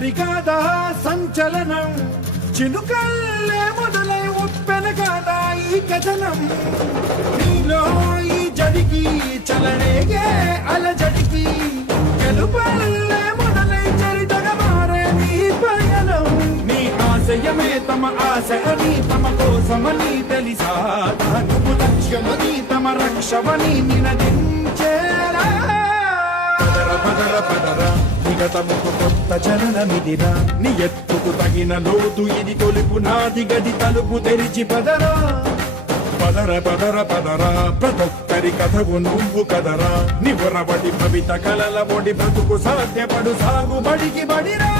సరికాదా సంచలనం చినుకల్లే మొదలై ఉప్పెన కాదా ఈ కథనం నీలో ఈ జడికి చలనేగే అలజడికి గెలుపల్లే మొదలై చరితగా మారే నీ పయనం నీ ఆశయమే తమ ఆశ అని తమ కోసమని తెలిసా నువ్వు లక్ష్యమని తమ రక్షమని నినదించేరా పదర పదర పదర నిగతముకు కొత్త చలనమిదిరా నీ ఎత్తుకు తగిన లోతు ఇది తొలుపు నాది గది తలుపు తెరిచి పదరా పదర పదర పదరా ప్రతొక్కరి కథకు నువ్వు కదరా నివరబడి భవిత కలల బొడి బ్రతుకు సాధ్యపడు సాగు బడికి బడిరా